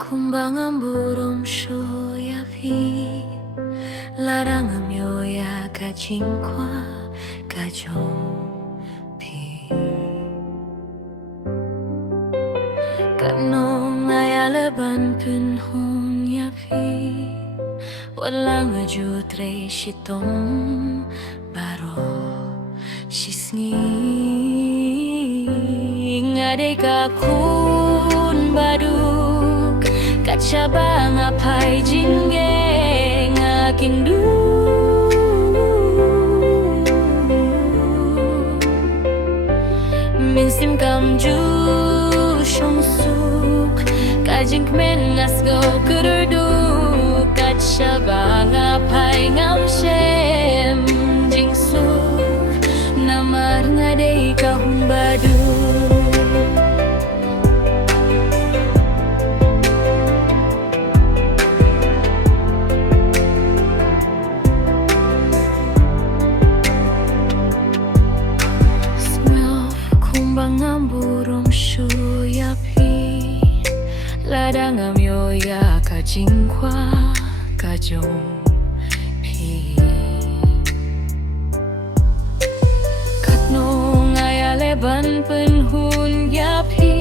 Kumbangan burung shoyapi Larangan myoya kajingkwa kajompi Kanong ayalaban pinhon yapi Walang ajutre shitong baro shisngi Ngade kakun baduk Kacaba ngapay jingge ngaking du Minsim kamju sungsuk Kajing kmen ngasgo kurudu Kacaba ngapay ngamshem jingsuk Namar ngade kahumbadu Kumbangan burung shoyapi Ladang myoya kajingkwa kajompi Katnong ayaleban penhun yapi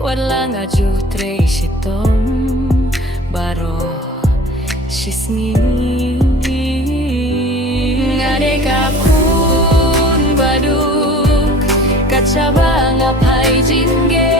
Walang ajutre shitom baro shisngi Ngade kakun badu Kacaba ngapay jingge